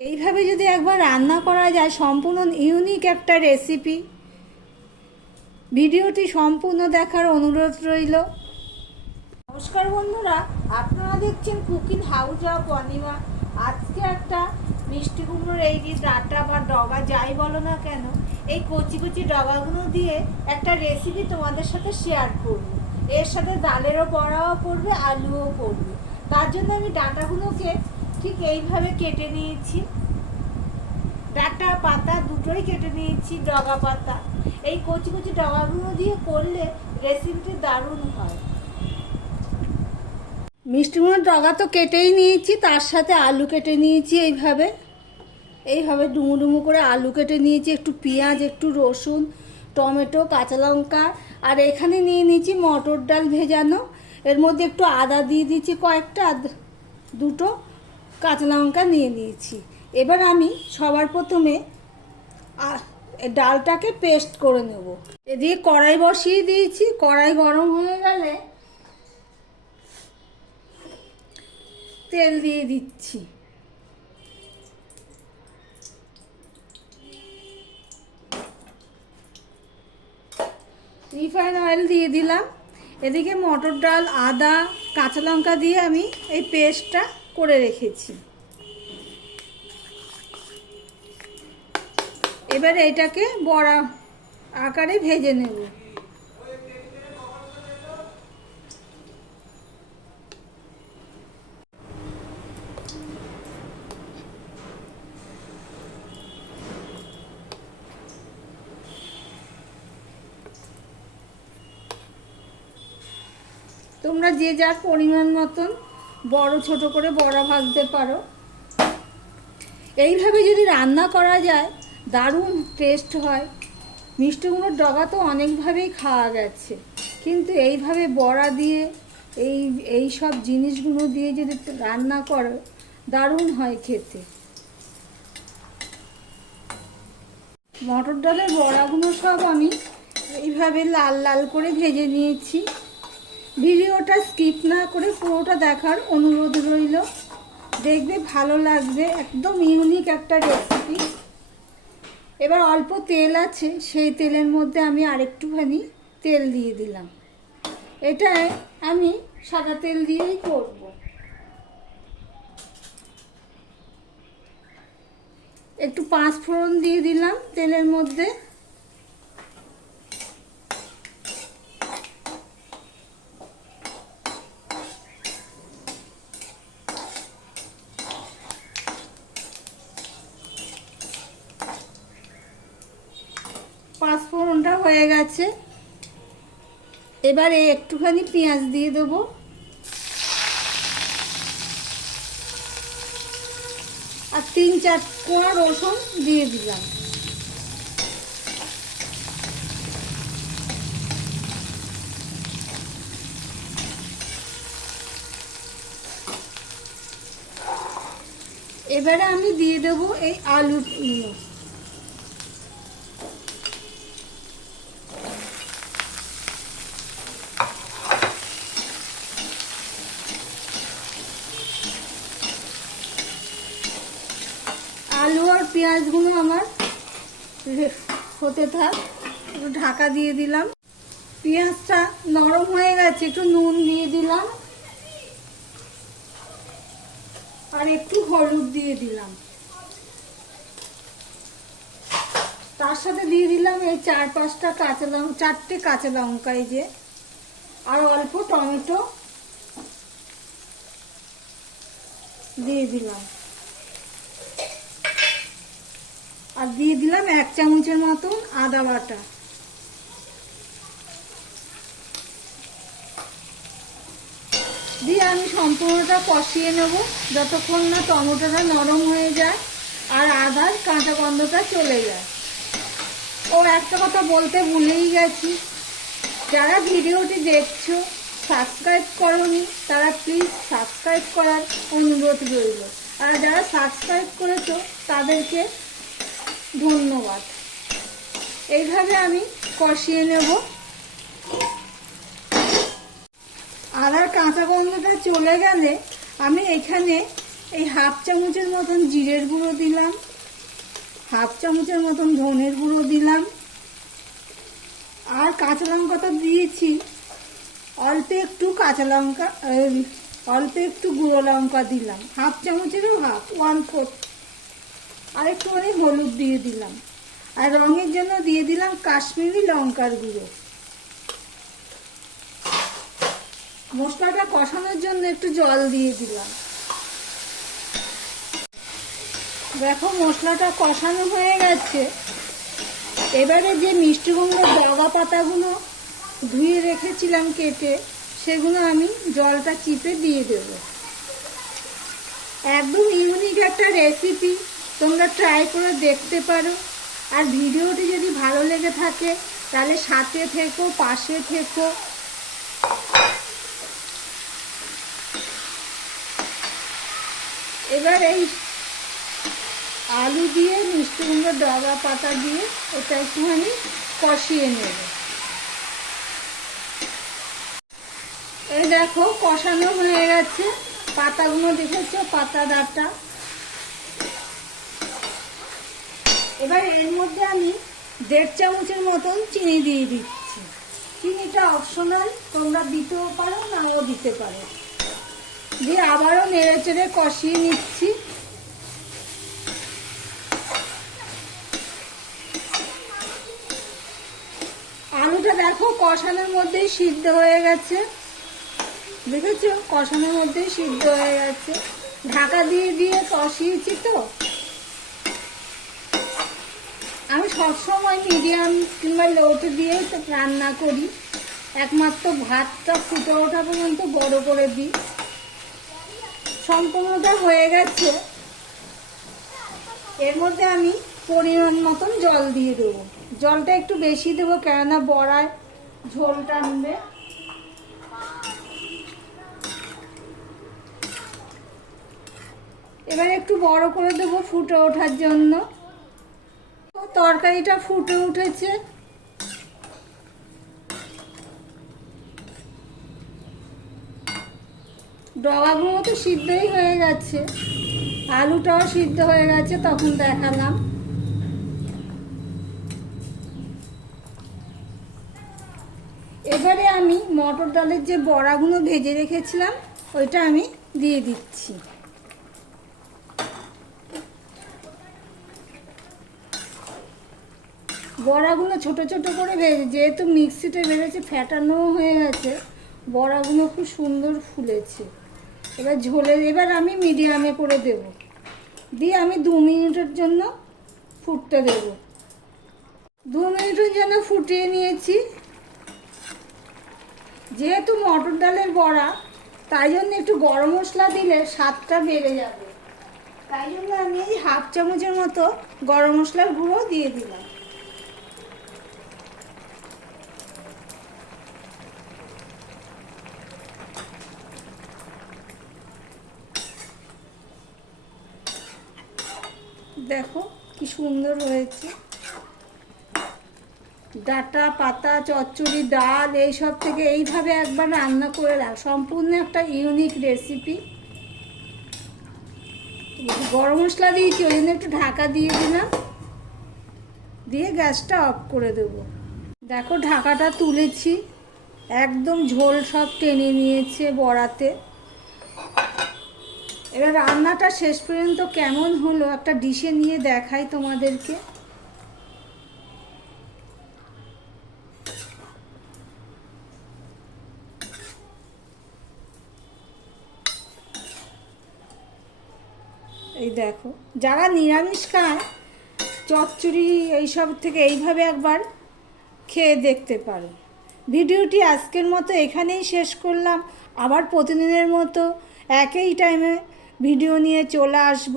এইভাবে যদি একবার রান্না করা যায়, সম্পূর্ণ ইউনিক একটা রেসিপি ভিডিওটি সম্পূর্ণ দেখার অনুরোধ রইল। নমস্কার বন্ধুরা, আপনারা দেখছেন কুকিং হাউস অফ অনিমা। আজকে একটা মিষ্টি কুমড়োর এই যে ডাটা বা ডগা, যাই বলো না কেন, এই কচি কচি ডগাগুলো দিয়ে একটা রেসিপি তোমাদের সাথে শেয়ার করব। এর সাথে ডালেরও বড়াও করবে, আলুও করবে। তার জন্য আমি ডাটাগুলোকে ঠিক এইভাবে কেটে নিয়েছি। ডাটা পাতা দুটোই কেটে নিয়েছি, ডগা পাতা। এই কচি কচি ডগাগুলো দিয়ে করলে রেসিপিটি দারুণ হয়। মিষ্টিমুড়োর ডগা তো কেটেই নিয়েছি, তার সাথে আলু কেটে নিয়েছি এইভাবে। এইভাবে ডুমু ডুমু করে আলু কেটে নিয়েছি, একটু পেঁয়াজ, একটু রসুন, টমেটো, কাঁচা লঙ্কা, আর এখানে নিয়ে নিয়েছি মটর ডাল ভেজানো। এর মধ্যে একটু আদা দিয়ে দিয়েছি কয়েকটা দুটো। কাঁচা লঙ্কা নিয়ে নিয়েছি। এবার আমি সবার প্রথমে ডালটাকে পেস্ট করে নেব। এদিকে কড়াই বসিয়ে দিয়েছি। কড়াই গরম হয়ে গেলে তেল দিয়ে দিচ্ছি। রিফাইন অয়েল দিয়ে দিলাম। এদিকে মটর ডাল, আদা, কাঁচা লঙ্কা দিয়ে আমি এই পেস্টটা করে রেখেছি। এবার এটাকে বড়া আকারে ভেজে নেব। তোমরা যে যার পরিমাণ মতন বড় ছোট করে বড়া ভাজতে পারো। এইভাবে যদি রান্না করা যায়, দারুণ টেস্ট হয়। মিষ্টি কুমড়োর ডগা তো অনেকভাবেই খাওয়া গেছে। কিন্তু এইভাবে বড়া দিয়ে, এই এই সব জিনিসগুলো দিয়ে যদি রান্না করো, দারুণ হয় খেতে। মটর ডালের বড়াগুলো সব আমি এইভাবে লাল লাল করে ভেজে নিয়েছি। ভিডিওটা স্কিপ না করে পুরোটা দেখার অনুরোধ রইল। দেখবে ভালো লাগবে, একদম ইউনিক একটা রেসিপি এবার অল্প তেল আছে, সেই তেলের মধ্যে আমি আরেকটুখানি তেল দিয়ে দিলাম। এটায় আমি সাদা তেল দিয়েই করব। একটু পাঁচ ফোড়ন দিয়ে দিলাম তেলের মধ্যে পাঁচ ফোড়নটা হয়ে গেছে। এবারে একটুখানি পেঁয়াজ দিয়ে দেবো। আর তিন চার কোয়া রসুন দিয়ে দিলাম। এবারে আমি দিয়ে দেবো এই আলুগুলো আলু আর পেঁয়াজগুলো আমার হতে থাক। একটু ঢাকা দিয়ে দিলাম। পেঁয়াজটা নরম হয়ে গেছে, একটু নুন দিয়ে দিলাম। আর একটু হলুদ দিয়ে দিলাম। তার সাথে দিয়ে দিলাম এই চার পাঁচটা কাঁচা লঙ্কা চারটে কাঁচা লঙ্কা এই যে। আর অল্প টমেটো দিয়ে দিলাম। আর দিয়ে দিলাম এক চামচের মতন আদা বাটা। দিয়ে আমি সম্পূর্ণটা কষিয়ে নেব, যতক্ষণ না টমেটোটা নরম হয়ে যায় আর আদার কাঁচা গন্ধটা চলে যায়। ও একটা কথা বলতে ভুলেই গেছি। যারা ভিডিওটি দেখছ, সাবস্ক্রাইব করনি, তারা প্লিজ সাবস্ক্রাইব করার অনুরোধ রইল। আর যারা সাবস্ক্রাইব করেছ, তাদেরকে ধন্যবাদ। এইভাবে আমি কষিয়ে নেব। আদার কাঁচা গন্ধটা চলে গেলে আমি এখানে এই হাফ চামচের মতন জিরের গুঁড়ো দিলাম, হাফ চামচের মতন ধনের গুঁড়ো দিলাম। আর কাঁচা লঙ্কা তো দিয়েছি, অল্প একটু কাঁচা লঙ্কা অল্প একটু গুঁড়ো লঙ্কা দিলাম। হাফ চামচেরও হাফ ওয়ান ফোর্থ আর একটুখানি হলুদ দিয়ে দিলাম। আর রঙের জন্য দিয়ে দিলাম কাশ্মীরি লঙ্কার গুঁড়ো। মশলাটা কষানোর জন্য একটু জল দিয়ে দিলাম। দেখো মশলাটা কষানো হয়ে গেছে। এবারে যে মিষ্টি ডগা পাতাগুলো ধুয়ে রেখেছিলাম কেটে, সেগুলো আমি জলটা চিপে দিয়ে দেব। একদম ইউনিক একটা রেসিপি তোমরা ট্রাই করে দেখতে পারো। আর ভিডিওটি যদি ভালো লেগে থাকে, তাহলে সাথে থেকো, পাশে থেকো। এবার এই আলু দিয়ে মিষ্টি কুমড়োর ডগা পাতা দিয়ে এটা একটুখানি কষিয়ে নেব। এই দেখো, কষানো হয়ে গেছে। পাতাগুলো দেখেছ? পাতা ডাটা এবার এর মধ্যে আমি দেড় চামচের মতন চিনি দিয়ে দিচ্ছি। চিনিটা অপশনাল তোমরা দিতেও পারো, নাও দিতে পারো। দিয়ে আবারও নেড়ে চেড়ে কষিয়ে নিচ্ছি। আলুটা দেখো কষানোর মধ্যেই সিদ্ধ হয়ে গেছে। দেখেছ? কষানোর মধ্যেই সিদ্ধ হয়ে গেছে। ঢাকা দিয়ে দিয়ে কষিয়েছি তো আমি সবসময় মিডিয়াম কিংবা লোতে দিয়েই তো রান্না করি। একমাত্র ভাতটা ফুটে ওঠা পর্যন্ত বড় করে দিই। সম্পূর্ণটা হয়ে গেছে। এর মধ্যে আমি পরিমাণ মতন জল দিয়ে দেবো। জলটা একটু বেশি দেবো কেননা বড়ায় ঝোল টানবে এবার একটু বড় করে দেবো ফুটে ওঠার জন্য। তরকারিটা ফুটে উঠেছে। ডগাগুলো তো সিদ্ধই হয়ে গেছে। আলুটাও সিদ্ধ হয়ে গেছে, তখন দেখালাম। এবারে আমি মটর ডালের যে বড়াগুলো ভেজে রেখেছিলাম, ওইটা আমি দিয়ে দিচ্ছি। বড়াগুলো ছোট ছোট করে ভেজে, যেহেতু মিক্সিতে বেড়েছে ফ্যাটানো হয়ে গেছে। বড়াগুলো খুব সুন্দর ফুলেছে। এবার ঝোলে, এবার আমি মিডিয়ামে করে দেব। দিয়ে আমি দু মিনিটের জন্য ফুটতে দেব। দু মিনিটের জন্য ফুটিয়ে নিয়েছি। যেহেতু মটর ডালের বড়া, তাই জন্য একটু গরম মশলা দিলে স্বাদটা বেড়ে যাবে। তাই জন্য আমি হাফ চামচের মতো গরম মশলার গুঁড়ো দিয়ে দিলাম। দেখো কি সুন্দর হয়েছে। ডাটা, পাতা, চচ্চড়ি, ডাল, এইসব থেকে এইভাবে একবার রান্না করে রাখ। সম্পূর্ণ একটা ইউনিক রেসিপি গরম মশলা দিয়েছি ওই জন্য একটু ঢাকা দিয়ে দিলাম? দিয়ে গ্যাসটা অফ করে দেব। দেখো ঢাকাটা তুলেছি। একদম ঝোল সব টেনে নিয়েছে বড়াতে। এবার রান্নাটা শেষ পর্যন্ত কেমন হলো? একটা ডিশে নিয়ে দেখাই তোমাদেরকে। এই দেখো, যারা নিরামিষ খায়, চচ্চড়ি এইসব থেকে এইভাবে একবার খেয়ে দেখতে পারো। ভিডিওটি আজকের মতো এখানেই শেষ করলাম। আবার প্রতিদিনের মতো একই টাইমে ভিডিও নিয়ে চলে আসব।